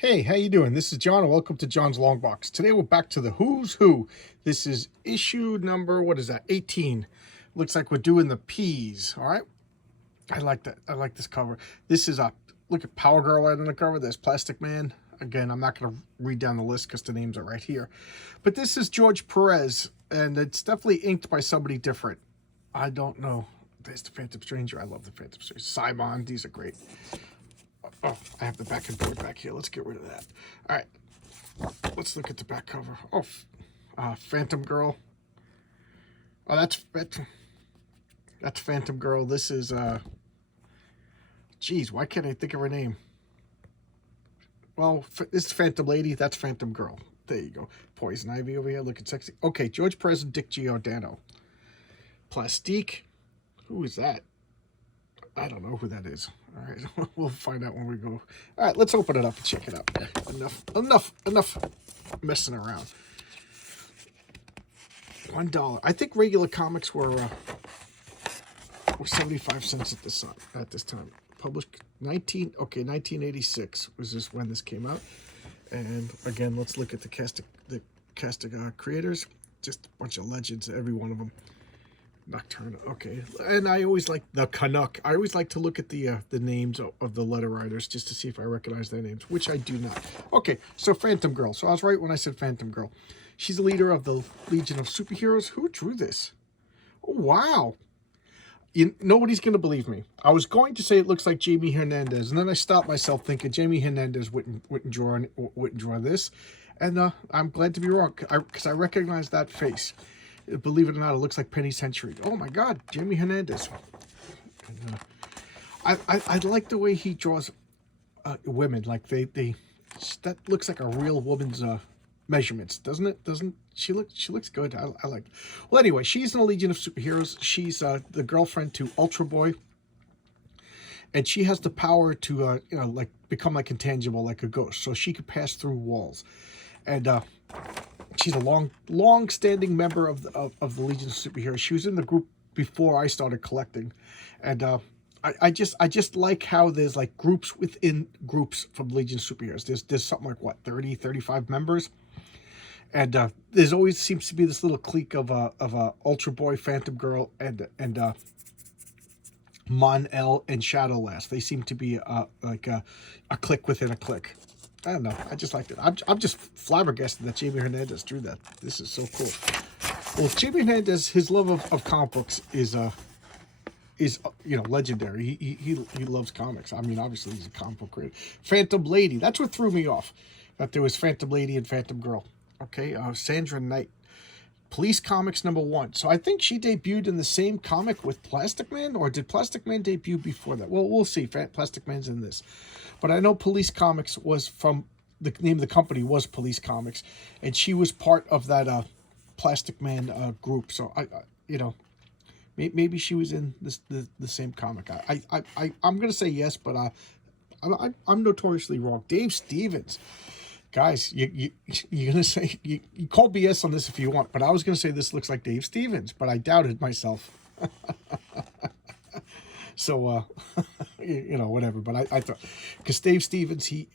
Hey, how you doing? This is John, and welcome to John's Long Box. Today we're back to the Who's Who. This is issue number, what is that, 18. Looks like we're doing the P's, all right? I like that. I like this cover. This is look at Power Girl right on the cover. There's Plastic Man. Again, I'm not going to read down the list because the names are right here. But this is George Perez, and it's definitely inked by somebody different. I don't know. There's the Phantom Stranger. I love the Phantom Stranger. Simon, these are great. Oh, I have the back and board back here. Let's get rid of that. All right. Let's look at the back cover. Oh, Phantom Girl. Oh, that's Phantom Girl. This is, geez, why can't I think of her name? Well, this is Phantom Lady. That's Phantom Girl. There you go. Poison Ivy over here looking sexy. Okay, George Perez and Dick Giordano. Plastique. Who is that? I don't know who that is. All right, we'll find out when we go. All right, let's open it up and check it out. Enough messing around. $1. I think regular comics were 75 cents at this time. Published 1986 was this when this came out. And again, let's look at the cast of creators. Just a bunch of legends, every one of them. Nocturne, okay. And I always like the Canuck. I always like to look at the names of the letter writers just to see if I recognize their names, which I do not. Okay, so Phantom Girl. So I was right when I said Phantom Girl. She's the leader of the Legion of Superheroes. Who drew this? Oh, wow. Nobody's going to believe me. I was going to say it looks like Jamie Hernandez, and then I stopped myself thinking Jamie Hernandez wouldn't draw this. And I'm glad to be wrong, because I recognize that face. Believe it or not, it looks like Penny Century. Oh my God, Jamie Hernandez. And, I like the way he draws women. Like that looks like a real woman's measurements, doesn't it? Doesn't she look? She looks good. I like. Well, anyway, she's in a Legion of Superheroes. She's the girlfriend to Ultra Boy, and she has the power to like become like intangible, like a ghost, so she could pass through walls, and she's a long-standing member of the Legion of Superheroes. She was in the group before I started collecting, and I just like how there's like groups within groups from Legion of Superheroes. There's something like what 35 members, and there's always seems to be this little clique of Ultra Boy, Phantom Girl, and Mon-El and Shadowlass. They seem to be like a clique within a clique. I don't know. I just liked it. I'm just flabbergasted that Jamie Hernandez drew that. This is so cool. Well, Jamie Hernandez, his love of comic books is legendary. He loves comics. I mean, obviously he's a comic book creator. Phantom Lady. That's what threw me off. That there was Phantom Lady and Phantom Girl. Okay, Sandra Knight. Police Comics #1. So I think she debuted in the same comic with Plastic Man, or did Plastic Man debut before that? Well, we'll see. Plastic Man's in this. But I know Police Comics was from, the name of the company was Police Comics, and she was part of that Plastic Man group. So maybe she was in the same comic. I'm gonna say yes, but I'm notoriously wrong. Dave Stevens. Guys, you're gonna say you call BS on this if you want, but I was gonna say this looks like Dave Stevens, but I doubted myself. So whatever. But I thought, because Dave Stevens, he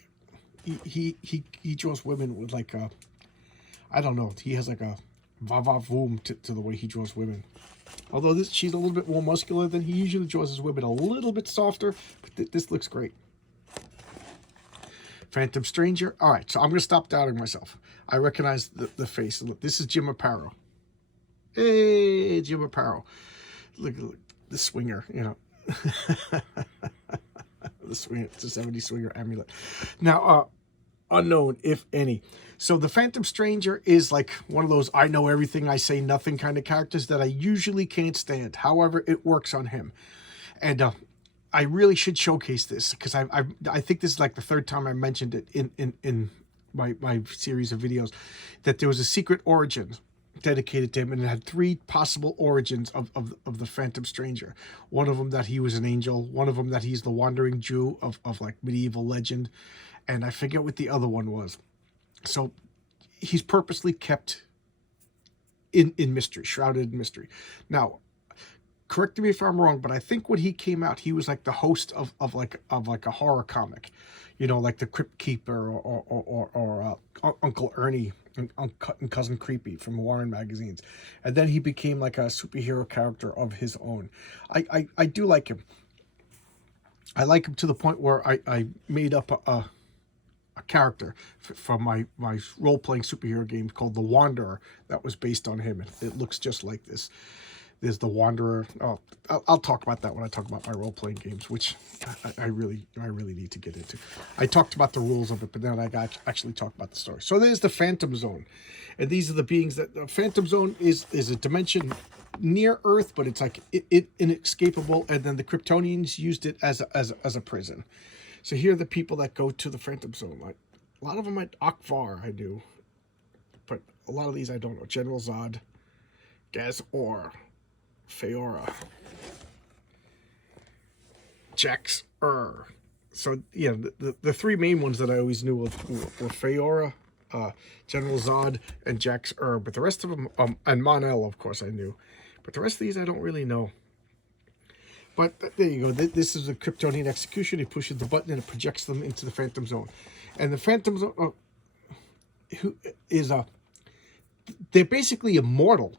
draws women with like I don't know, he has like a va-va-voom to the way he draws women. Although she's a little bit more muscular than he usually draws his women, a little bit softer, but this looks great. Phantom Stranger. All right, so I'm going to stop doubting myself. I recognize the face. Look, this is Jim Aparo. Hey, Jim Aparo. Look, the swinger, the swinger, it's a 70s swinger amulet. Now, unknown, if any. So the Phantom Stranger is like one of those I know everything, I say nothing kind of characters that I usually can't stand. However, it works on him. And I really should showcase this, because I think this is like the third time I mentioned it in my series of videos, that there was a secret origin dedicated to him, and it had 3 possible origins of the Phantom Stranger. One of them that he was an angel, one of them that he's the wandering Jew of like medieval legend, and I forget what the other one was. So he's purposely kept in mystery, shrouded in mystery. Now, correct me if I'm wrong, but I think when he came out, he was like the host of like a horror comic, you know, like the Crypt Keeper or Uncle Ernie and Uncut and Cousin Creepy from Warren magazines, and then he became like a superhero character of his own. I do like him. I like him to the point where I made up a character from my role-playing superhero game called The Wanderer that was based on him. It looks just like this. There's The Wanderer. Oh, I'll talk about that when I talk about my role-playing games, which I really need to get into. I talked about the rules of it, but then I got actually talk about the story. So there's the Phantom Zone, and these are the beings that Phantom Zone is a dimension near Earth, but it's like it inescapable. And then the Kryptonians used it as a prison. So here are the people that go to the Phantom Zone. Like a lot of them at Akvar, I knew, but a lot of these I don't know. General Zod, Gaz-Or, Feora, Jax-Ur. So yeah, the three main ones that I always knew were Feora, General Zod, and Jax-Ur. But the rest of them, and Mon-El, of course, I knew. But the rest of these I don't really know. But there you go. This is a Kryptonian execution. He pushes the button and it projects them into the Phantom Zone. And the Phantom Zone who is they're basically immortal.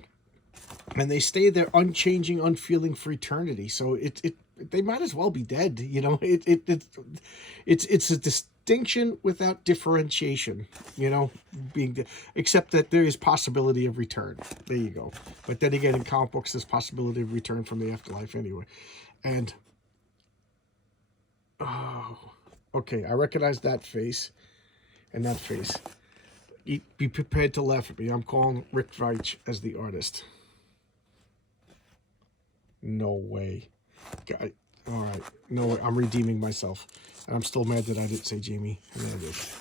And they stay there unchanging, unfeeling for eternity. So they might as well be dead. You know, it's a distinction without differentiation. You know, except that there is possibility of return. There you go. But then again, in comic books, there's possibility of return from the afterlife anyway. And oh, okay, I recognize that face and that face. Be prepared to laugh at me. I'm calling Rick Veitch as the artist. No way. God, all right. No way. I'm redeeming myself. And I'm still mad that I didn't say Jamie Hernandez.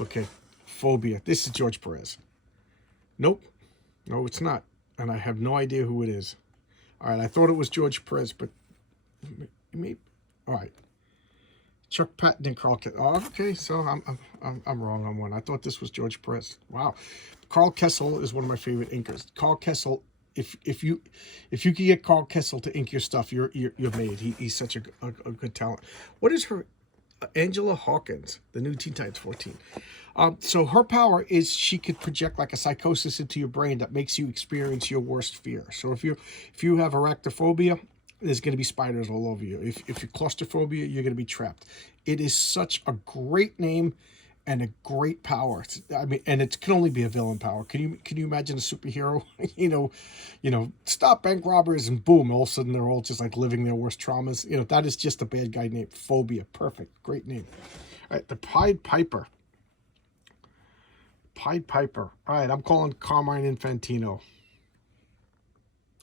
Okay. Phobia. This is George Perez. Nope. No, it's not. And I have no idea who it is. All right. I thought it was George Perez, but maybe. All right. Chuck Patton and Carl Kessel. Oh, okay. So I'm wrong on one. I thought this was George Perez. Wow. Carl Kessel is one of my favorite inkers. Carl Kessel. If you can get Carl Kessel to ink your stuff, you're made. He's such a good talent. What is her? Angela Hawkins, the new Teen Titans 14. So her power is she could project like a psychosis into your brain that makes you experience your worst fear. So if you have arachnophobia, there's going to be spiders all over you. If you're claustrophobia, you're going to be trapped. It is such a great name and a great power. I mean, and it can only be a villain power. Can you imagine a superhero? you know, stop bank robbers and boom, all of a sudden they're all just like living their worst traumas. You know, that is just a bad guy name. Phobia, perfect, great name. All right, the Pied Piper. Pied Piper. All right, I'm calling Carmine Infantino.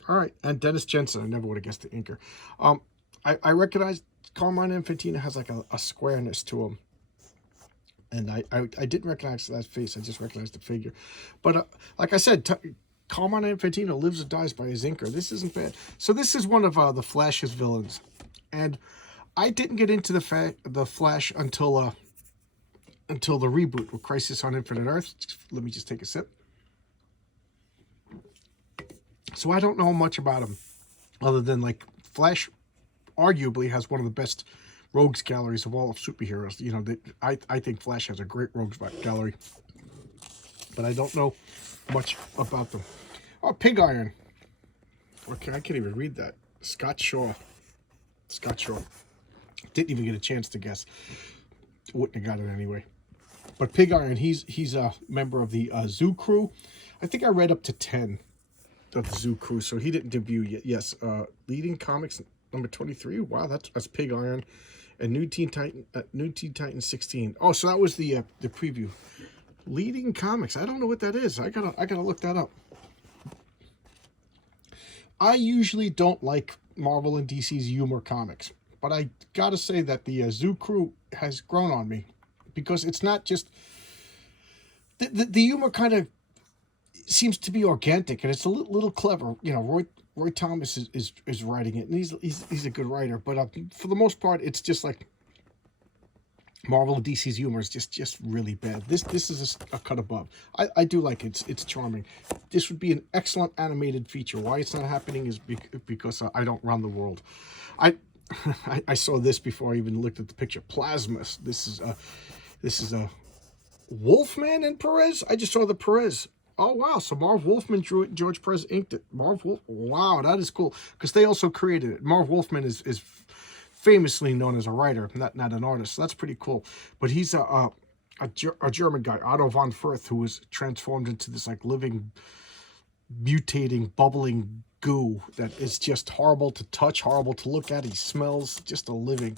All right, and Dennis Jensen. I never would have guessed the inker. I recognize Carmine Infantino has like a squareness to him. And I didn't recognize that face. I just recognized the figure. But like I said, Carmine Infantino lives or dies by his inker. This isn't bad. So this is one of the Flash's villains. And I didn't get into the Flash until the reboot with Crisis on Infinite Earth. Let me just take a sip. So I don't know much about him other than like Flash arguably has one of the best rogues galleries of all of superheroes. You know, I think Flash has a great rogues gallery, but I don't know much about them. Oh, Pig Iron. Okay, I can't even read that. Scott Shaw. Didn't even get a chance to guess. Wouldn't have got it anyway. But Pig Iron, he's a member of the Zoo Crew. I think I read up to 10 of the Zoo Crew, so he didn't debut yet. Yes, leading comics number 23. Wow, that's Pig Iron. And New Teen Titans 16. Oh, so that was the preview. Leading comics. I don't know what that is. I gotta look that up. I usually don't like Marvel and DC's humor comics, but I gotta say that the Zoo Crew has grown on me because it's not just the humor kind of seems to be organic and it's a little clever. You know, Roy Thomas is writing it, and he's a good writer. But for the most part, it's just like Marvel and DC's humor is just really bad. This is a cut above. I do like it. It's charming. This would be an excellent animated feature. Why it's not happening is because I don't run the world. I I saw this before I even looked at the picture. Plasmus. This is a Wolfman and Perez. I just saw the Perez. Oh wow! So Marv Wolfman drew it. George Perez inked it. Marv Wolf. Wow, that is cool because they also created it. Marv Wolfman is famously known as a writer, not an artist. So that's pretty cool. But he's a German guy, Otto von Furth, who was transformed into this like living, mutating, bubbling goo that is just horrible to touch, horrible to look at. He smells just a living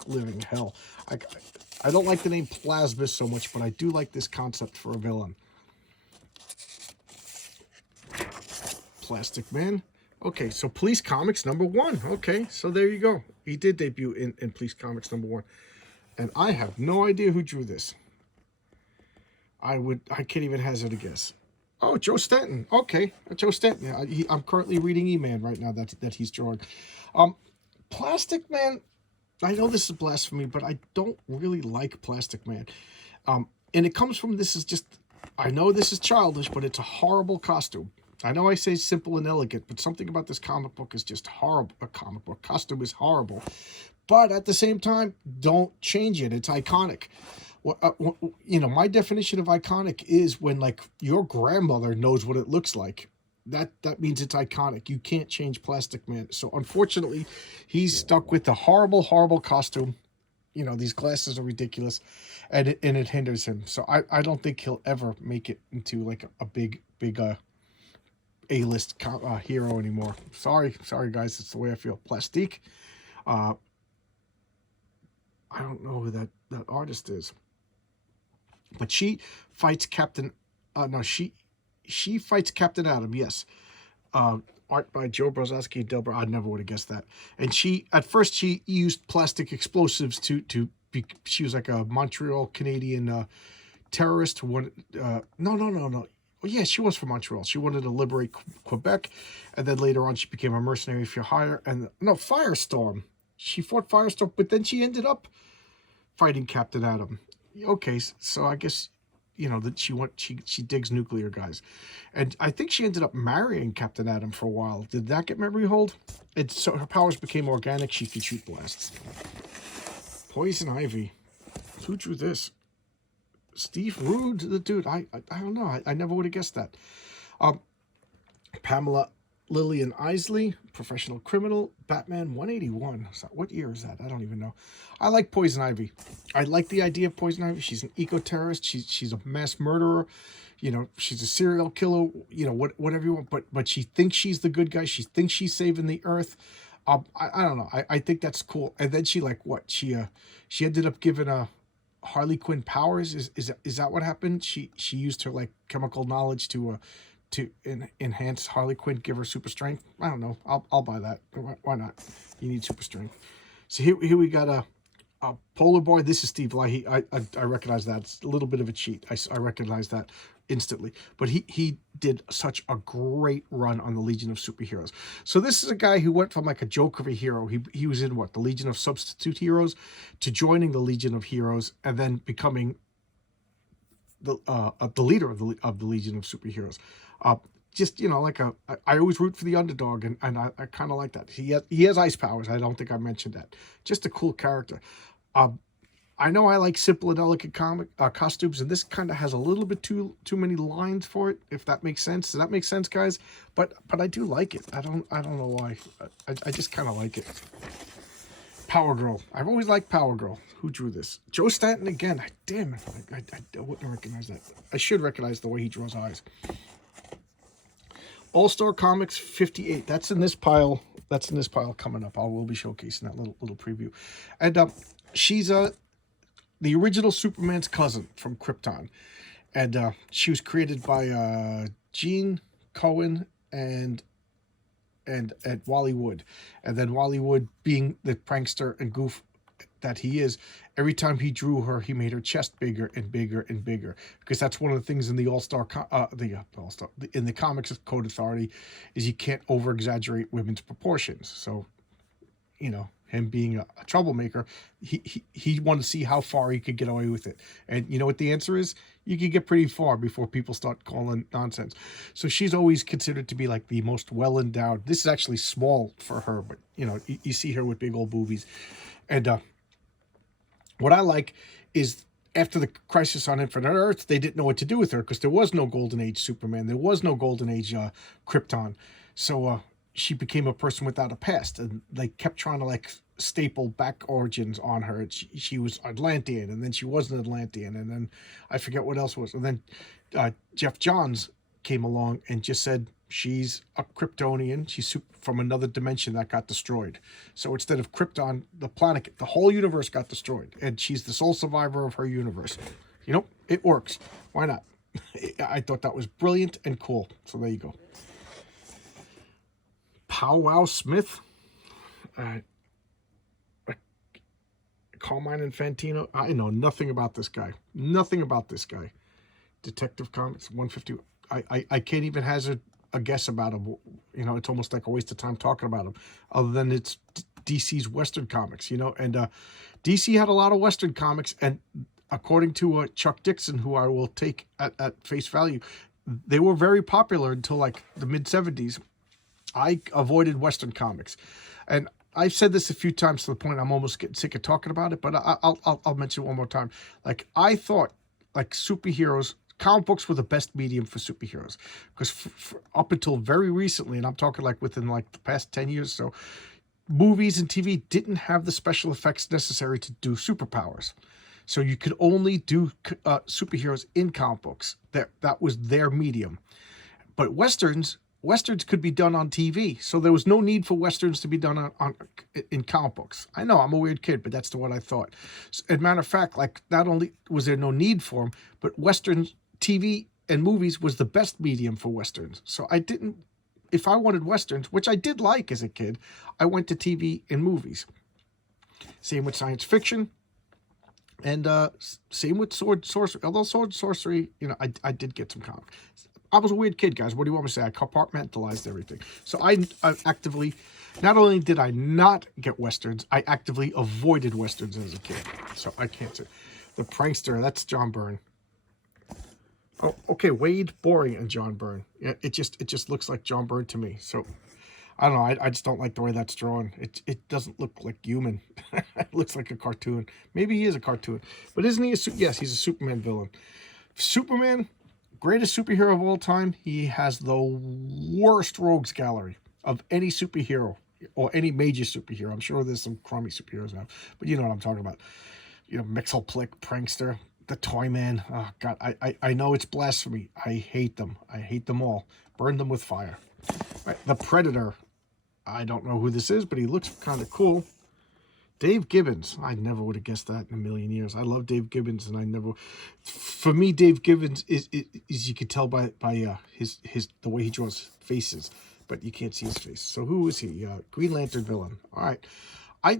hell. I don't like the name Plasmus so much, but I do like this concept for a villain. Plastic Man. Okay, so Police Comics #1. Okay, so there you go. He did debut in Police Comics #1. And I have no idea who drew this. I can't even hazard a guess. Oh, Joe Stanton. Okay, Joe Stanton. I'm currently reading E-Man right now that he's drawing. Plastic Man, I know this is blasphemy, but I don't really like Plastic Man. And it comes from, I know this is childish, but it's a horrible costume. I know I say simple and elegant, but something about this comic book is just horrible. A comic book costume is horrible. But at the same time, don't change it. It's iconic. My definition of iconic is when, like, your grandmother knows what it looks like. That means it's iconic. You can't change Plastic Man. So, unfortunately, he's stuck with the horrible, horrible costume. These glasses are ridiculous, and it hinders him. So, I don't think he'll ever make it into, like, a big A-list hero anymore. Sorry guys, it's the way I feel. Plastique, I don't know who that artist is, but she fights Captain. She fights Captain Atom. Yes, art by Joe Brzezowski and Delbert. I never would have guessed that. And at first she used plastic explosives to be. She was like a Montreal Canadian terrorist who wanted. No. Well, yeah, she was from Montreal. She wanted to liberate Quebec, and then later on she became a mercenary for hire. And Firestorm. She fought Firestorm, but then she ended up fighting Captain Atom. Okay, so I guess that she digs nuclear guys, and I think she ended up marrying Captain Atom for a while. Did that get memory hold? So her powers became organic. She could shoot blasts. Poison Ivy. Who drew this? Steve Rude, the dude. I don't know. I never would have guessed that. Pamela Lillian Isley, Professional Criminal, Batman 181. So what year is that? I don't even know. I like Poison Ivy. I like the idea of Poison Ivy. She's an eco-terrorist. She's a mass murderer. She's a serial killer. Whatever you want. But she thinks she's the good guy. She thinks she's saving the earth. I don't know. I think that's cool. And then she she ended up giving Harley Quinn powers. Is that what happened? She used her like chemical knowledge to enhance Harley Quinn, give her super strength. I don't know. I'll buy that. Why not? You need super strength. So here we got a Polar Boy. This is Steve Lai. I recognize that. It's a little bit of a cheat. I recognize that instantly. But he did such a great run on the Legion of Superheroes. So this is a guy who went from like a joke of a hero. He was in the Legion of Substitute Heroes, to joining the Legion of Heroes, and then becoming the leader of the Legion of Superheroes. I always root for the underdog, and I kind of like that. He has ice powers. I don't think I mentioned that. Just a cool character. I know I like simple and elegant costumes, and this kind of has a little bit too many lines for it, if that makes sense. Does that make sense, guys? But I do like it. I don't know why. I just kind of like it. Power Girl. I've always liked Power Girl. Who drew this? Joe Stanton again. Damn it. I wouldn't recognize that. I should recognize the way he draws eyes. All-Star Comics 58. That's in this pile. That's in this pile coming up. I will be showcasing that little preview. And she's the original Superman's cousin from Krypton. And she was created by Gene Cohen and Wally Wood. And then Wally Wood, being the prankster and goof that he is, every time he drew her, he made her chest bigger and bigger and bigger, because that's one of the things in the in the Comics Code Authority is you can't over exaggerate women's proportions. So him being a troublemaker, he wanted to see how far he could get away with it. And you know what the answer is? You could get pretty far before people start calling nonsense. So she's always considered to be like the most well-endowed. This is actually small for her, but you know, you see her with big old boobies. And what I like is after the Crisis on Infinite Earth, they didn't know what to do with her because there was no Golden Age Superman. There was no Golden Age Krypton. So she became a person without a past. And they kept trying to like staple back origins on her. She was Atlantean, and then she wasn't Atlantean. And then I forget what else was. And then Jeff Johns came along and just said, she's a Kryptonian. She's from another dimension that got destroyed. So instead of Krypton, the planet, the whole universe got destroyed. And she's the sole survivor of her universe. You know, it works. Why not? I thought that was brilliant and cool. So there you go. Powwow Smith. Carmine Infantino. I know nothing about this guy. Nothing about this guy. Detective Comics 150. I can't even hazard a guess about him. You know, it's almost like a waste of time talking about him, other than it's DC's Western comics, you know. And DC had a lot of Western comics, and according to Chuck Dixon, who I will take at face value, they were very popular until like the mid-70s. I avoided Western comics, and I've said this a few times to the point I'm almost getting sick of talking about it, but I'll mention it one more time. Like, I thought like superheroes, comic books were the best medium for superheroes, because up until very recently, and I'm talking like within like the past 10 years or so, movies and TV didn't have the special effects necessary to do superpowers. So you could only do superheroes in comic books. That was their medium. But Westerns could be done on TV, so there was no need for Westerns to be done in comic books. I know, I'm a weird kid, but that's what I thought. As a matter of fact, like, not only was there no need for them, but Western TV and movies was the best medium for Westerns. So I didn't, if I wanted Westerns, which I did like as a kid, I went to TV and movies. Same with science fiction, and same with sword sorcery. Although sword sorcery, you know, I did get some comics. I was a weird kid, guys. What do you want me to say? I compartmentalized everything. So I actively, not only did I not get Westerns, I actively avoided Westerns as a kid. So I can't say. The Prankster, that's John Byrne. Oh, okay, Wade Boring and John Byrne. Yeah, it just looks like John Byrne to me. So I don't know. I just don't like the way that's drawn. It doesn't look like human. It looks like a cartoon. Maybe he is a cartoon, but isn't he yes, he's a Superman villain. Superman, greatest superhero of all time. He has the worst rogues gallery of any superhero or any major superhero. I'm sure there's some crummy superheroes now, but you know what I'm talking about. You know, Mxyzptlk, Prankster, the Toyman. Oh God, I know it's blasphemy. I hate them. I hate them all. Burn them with fire. Right, the Predator. I don't know who this is, but he looks kind of cool. Dave Gibbons. I never would have guessed that in a million years. I love Dave Gibbons, and I never. For me, Dave Gibbons is you can tell by his the way he draws faces, but you can't see his face. So who is he? Green Lantern villain. All right. I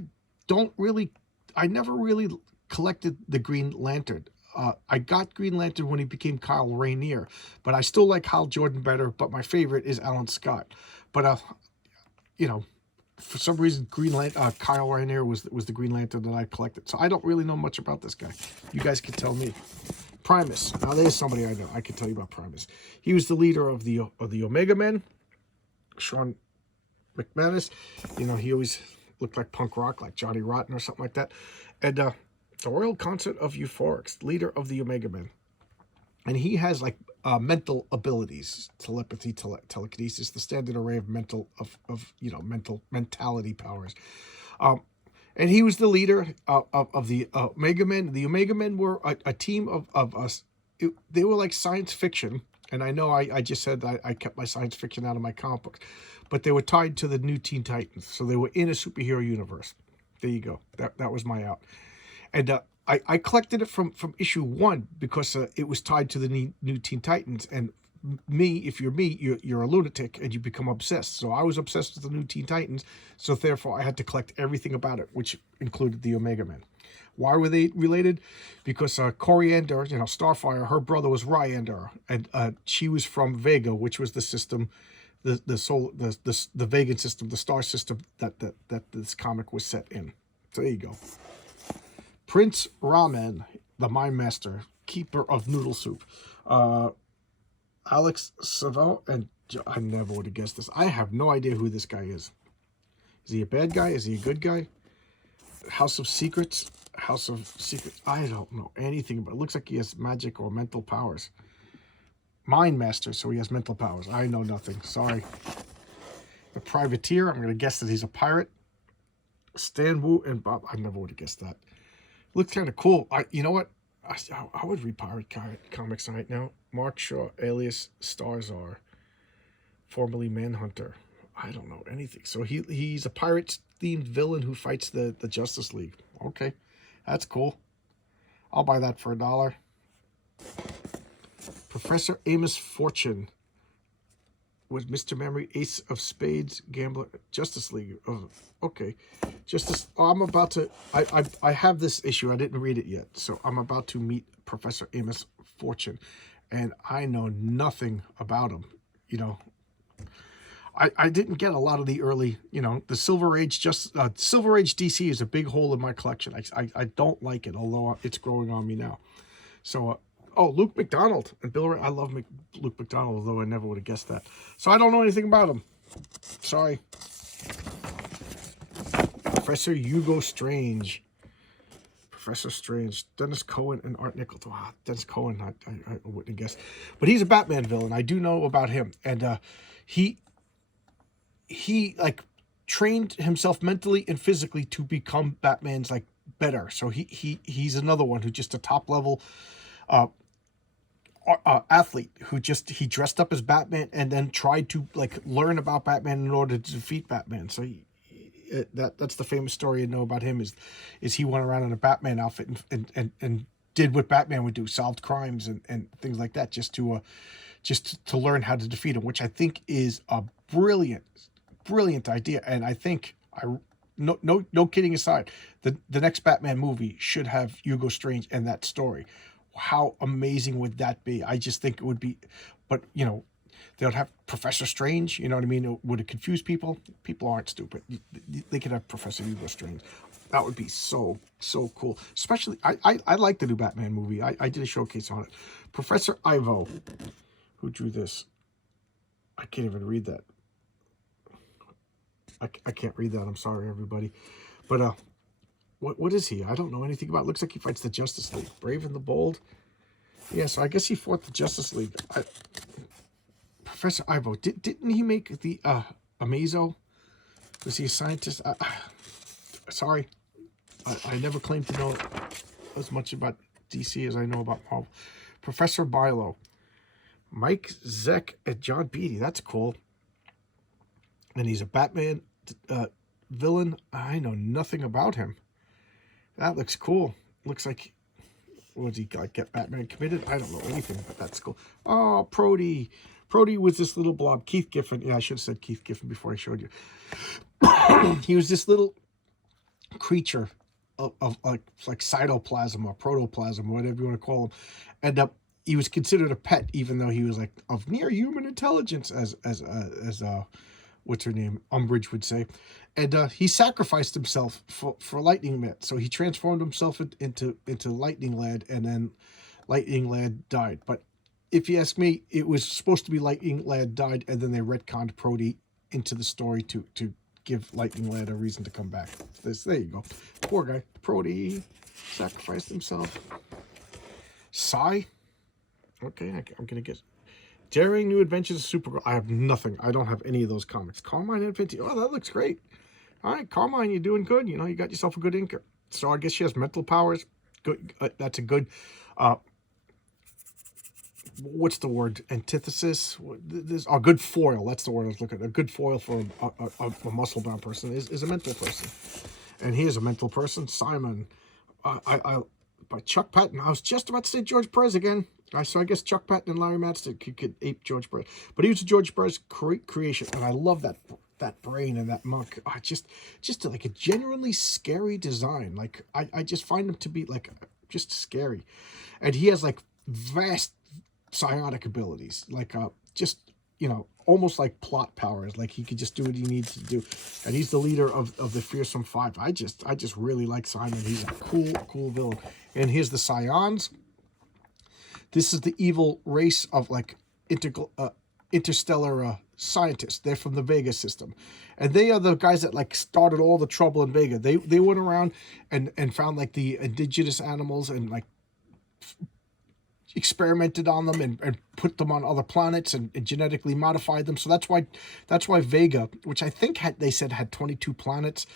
never really collected the Green Lantern. I got Green Lantern when he became Kyle Rayner, but I still like Hal Jordan better. But my favorite is Alan Scott. But you know, for some reason, Kyle Rayner was the Green Lantern that I collected. So I don't really know much about this guy. You guys can tell me. Primus. Now there's somebody I know. I can tell you about Primus. He was the leader of the Omega Men. Sean McManus. You know, he always looked like punk rock, like Johnny Rotten or something like that. And the Royal Consort of Euphorics, leader of the Omega Men. And he has like mental abilities, telepathy, telekinesis, the standard array of mentality powers. And he was the leader of the Omega Men. The Omega Men were a team of us. They were like science fiction. And I know I just said that I kept my science fiction out of my comic books. But they were tied to the New Teen Titans. So they were in a superhero universe. There you go. That was my out. And I collected it from issue 1 because it was tied to the New Teen Titans. And if you're me, you're a lunatic and you become obsessed. So I was obsessed with the New Teen Titans. So therefore, I had to collect everything about it, which included the Omega Men. Why were they related? Because Koriand'r, Starfire, her brother was Ryand'r, and she was from Vega, which was the system the Vegan system, the star system that this comic was set in. So there you go. Prince Ramen, the Mime Master, keeper of noodle soup. Alex Savell, and I never would have guessed this. I have no idea who this guy is. Is he a bad guy? Is he a good guy? House of Secrets. House of Secrets. I don't know anything, but it looks like he has magic or mental powers. Mind Master, so he has mental powers. I know nothing. Sorry. The Privateer. I'm going to guess that he's a pirate. Stan Wu and Bob. I never would have guessed that. Looks kind of cool. You know what? I would read pirate comics right now. Mark Shaw, alias Starzar, formerly Manhunter. I don't know anything. So he's a pirate-themed villain who fights the Justice League. Okay, that's cool. I'll buy that for $1. Professor Amos Fortune was Mr. Memory, Ace of Spades, Gambler, Justice League. Oh, okay. Justice. Oh, I'm about to. I have this issue. I didn't read it yet, so I'm about to meet Professor Amos Fortune, and I know nothing about him. You know, I didn't get a lot of the early. You know, the Silver Age. Silver Age DC is a big hole in my collection. I don't like it, although it's growing on me now. So. Oh, Luke McDonald and Bill Ray. I love Luke McDonald, although I never would have guessed that. So I don't know anything about him. Sorry. Professor Hugo Strange. Professor Strange. Dennis Cohen and Art Nichols. Wow, Dennis Cohen, I wouldn't have guessed. But he's a Batman villain. I do know about him. And he like trained himself mentally and physically to become Batman's like better. So he's another one who's just a top level athlete who he dressed up as Batman and then tried to like learn about Batman in order to defeat Batman. So that's the famous story you know about him is he went around in a Batman outfit and did what Batman would do, solved crimes and things like that just to learn how to defeat him, which I think is a brilliant idea. And I think no kidding aside, the next Batman movie should have Hugo Strange and that story. How amazing would that be? I just think it would be, but you know, they would have Professor Strange. You know what I mean? Would it confuse people? People aren't stupid. They could have Professor Hugo Strange. That would be so cool. Especially, I like the new Batman movie. I did a showcase on it. Professor Ivo, who drew this? I can't even read that. I can't read that. I'm sorry, everybody. But what is he? I don't know anything about it. Looks like he fights the Justice League. Brave and the Bold. Yeah, so I guess he fought the Justice League. Professor Ivo, didn't he make the Amazo? Was he a scientist? Sorry. I never claimed to know as much about DC as I know about Marvel. Professor Bilo. Mike Zeck and John Beatty. That's cool. And he's a Batman villain. I know nothing about him. That looks cool. Looks like, was he like get Batman committed? I don't know anything, but that's cool. Oh, Prody. Prody was this little blob. Keith Giffen. Yeah, I should have said Keith Giffen before I showed you. He was this little creature of like cytoplasm or protoplasm, whatever you want to call him. And he was considered a pet, even though he was like of near human intelligence, as what's her name, Umbridge would say. And he sacrificed himself for Lightning Lad. So he transformed himself into Lightning Lad, and then Lightning Lad died. But if you ask me, it was supposed to be Lightning Lad died, and then they retconned Prody into the story to give Lightning Lad a reason to come back. There you go. Poor guy. Prody sacrificed himself. Psy? Okay, I'm going to get... Daring New Adventures of Supergirl. I have nothing. I don't have any of those comics. Carmine Infinity. Oh, that looks great. All right, Carmine, you're doing good. You know, you got yourself a good inker. So I guess she has mental powers. Good. That's a good... what's the word? Antithesis? This a good foil. That's the word I was looking at. A good foil for a muscle-bound person is a mental person. And he is a mental person. Simon. By Chuck Patton. I was just about to say George Perez again. So I guess Chuck Patton and Larry Madsen could ape George Perez. But he was a George Perez creation. And I love that brain and that monk. Just like a genuinely scary design. Like, I just find him to be, like, just scary. And he has, like, vast psionic abilities. Like, just almost like plot powers. Like he could just do what he needs to do. And he's the leader of the Fearsome Five. I just really like Simon. He's a cool villain. And here's the Scions. This is the evil race of like interstellar scientists. They're from the Vega system, and they are the guys that like started all the trouble in Vega. They went around and found like the indigenous animals and like experimented on them and put them on other planets and genetically modified them. So that's why Vega, which I think they said had 22 planets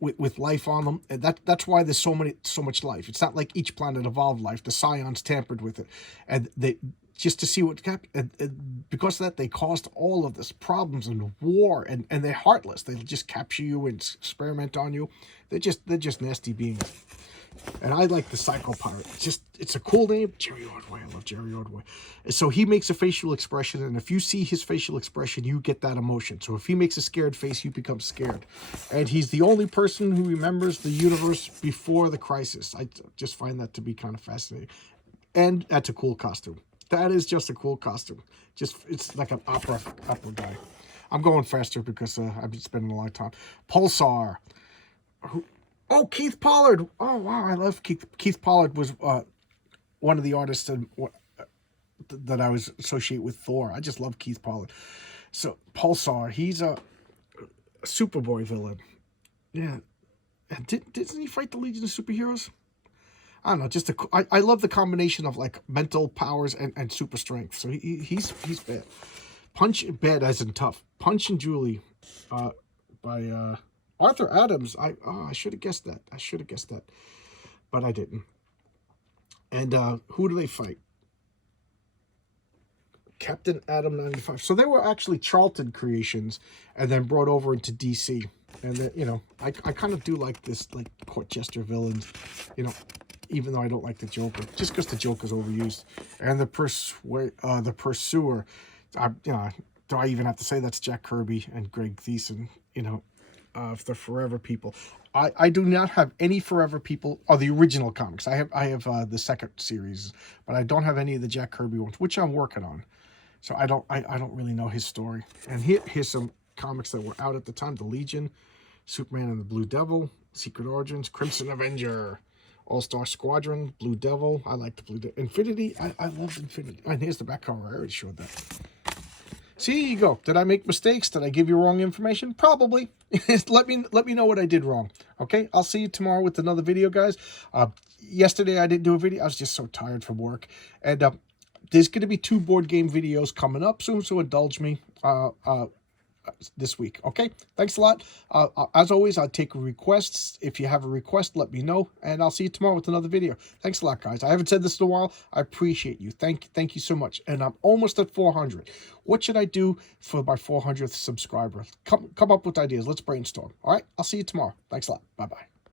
with life on them, and that's why there's so much life. It's not like each planet evolved life. The Scions tampered with it, and they just to see what happened. And because of that, they caused all of this problems and war, and they're heartless. They just capture you and experiment on you. They're just nasty beings. And I like the Psycho Pirate. It's a cool name. Jerry Ordway. I love Jerry Ordway. So he makes a facial expression, and if you see his facial expression, you get that emotion. So if he makes a scared face, you become scared. And he's the only person who remembers the universe before the crisis. I just find that to be kind of fascinating. And that's a cool costume. That is just a cool costume. It's like an opera guy. I'm going faster because I've been spending a lot of time. Pulsar. Oh, Keith Pollard. Oh, wow. I love Keith. Keith Pollard was one of the artists that I was associated with Thor. I just love Keith Pollard. So, Pulsar. He's a Superboy villain. Yeah. And didn't he fight the Legion of Superheroes? I don't know. I love the combination of like mental powers and super strength. So he's bad. Bad as in tough. Punch and Julie by Arthur Adams. I should have guessed that. But I didn't. And who do they fight? Captain Atom 95. So they were actually Charlton creations and then brought over into DC. And then, I kind of do like this like court jester villains, even though I don't like the Joker, just because the Joker's overused. And the Pursuer, do I even have to say that's Jack Kirby and Greg Thiessen, of the Forever People. I do not have any Forever People or the original comics. I have the second series, but I don't have any of the Jack Kirby ones, which I'm working on. So I don't really know his story. And here's some comics that were out at the time: The Legion, Superman and the Blue Devil, Secret Origins, Crimson Avenger, All-Star Squadron, Blue Devil. I like the Blue Devil. Infinity. I love Infinity. And here's the back cover. I already showed that. See, here you go. Did I make mistakes? Did I give you wrong information? Probably. Let me know what I did wrong. Okay? I'll see you tomorrow with another video, guys. Yesterday I didn't do a video. I was just so tired from work. And there's going to be 2 board game videos coming up soon, so indulge me this week. Okay? Thanks a lot. As always, I'll take requests. If you have a request, let me know, and I'll see you tomorrow with another video. Thanks a lot, guys. I haven't said this in a while. I appreciate you. Thank you so much. And I'm almost at 400. What should I do for my 400th subscriber? Come up with ideas. Let's brainstorm. All right? I'll see you tomorrow. Thanks a lot. Bye-bye.